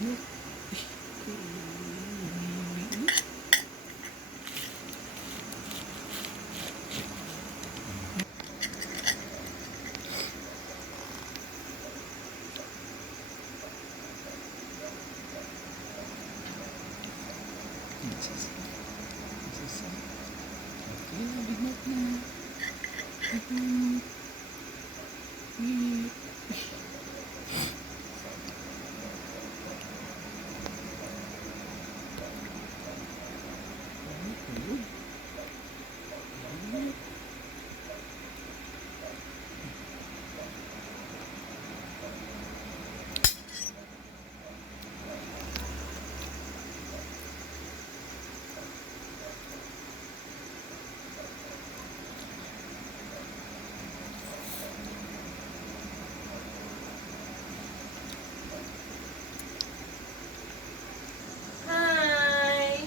mo. Okay, big mouth na. Big mouth. Hi!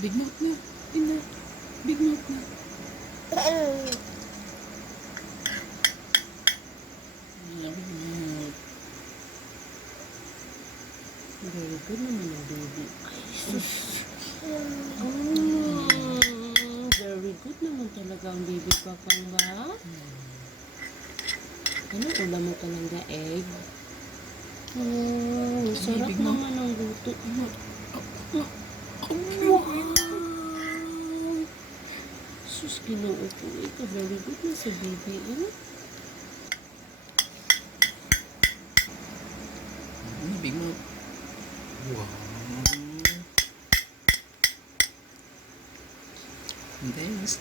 Big mouth na. Yun na. Big mouth na. Big mouth. Very good naman ang baby. Ay, sus. Very good naman talaga ang baby kakang ba? Ano, ulam mo talaga egg? Sarap big mouth. naman ang luto. Wow! Sus, ginoo ko. Ito, very good na sa baby. Big mouth. Wow. Dance.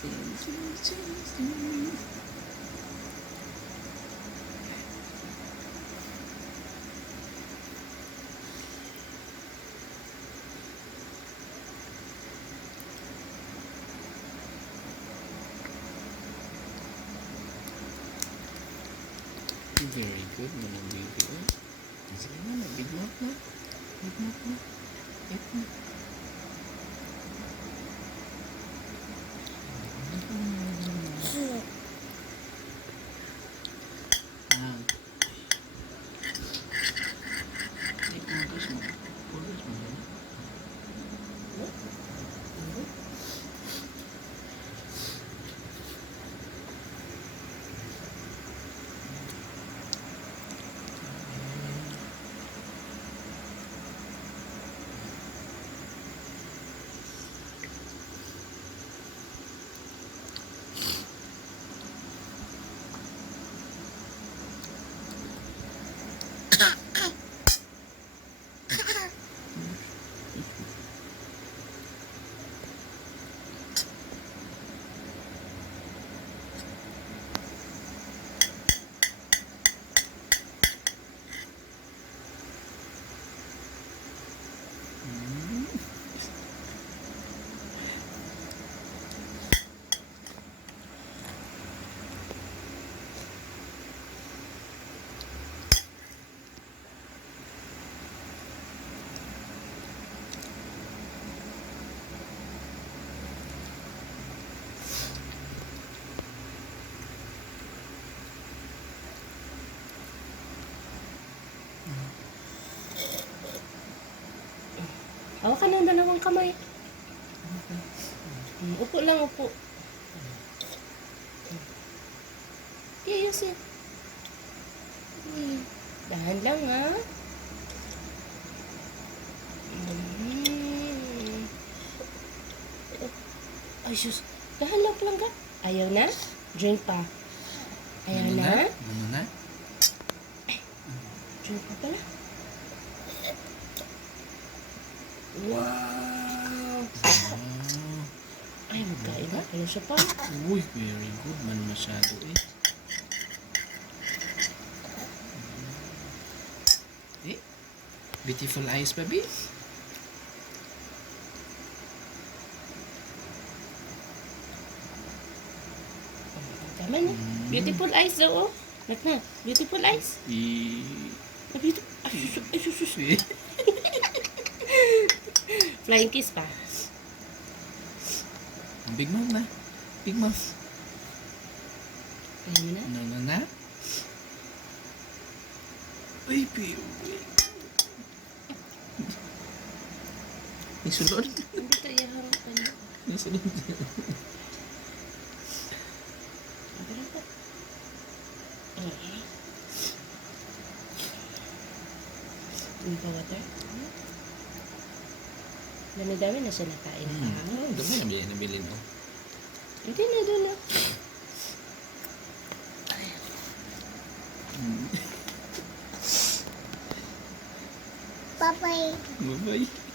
Very good mo ng baby. Sige na, big mouth na. Big mouth na. Big mouth. Pulgas mo. Pulgas mo. Hawakan ng dalawang kamay. Upo lang, upo. Yes. Dahan lang, ha? Ay, sus. Dahan lang ka. Ayaw na? Drink pa. Ayaw na? Ano na? Drink pa pala. Wow! Ay, magkain na. Kaya siya pa. Uy, very good man masyado eh. Beautiful eyes, baby. Tama na. Beautiful eyes daw, oh. Na. Beautiful eyes. Ay, sus. Flying kiss pa. Big mouth na. Big mouth. Ayaw mo na? Na? Baby. Isunod. Hindi ka iyaharap ka na. Isunod. Hindi ka water? Dami-dami na siya nakain. Dami na nabili mo. Hindi na doon na. Bye-bye. Bye-bye.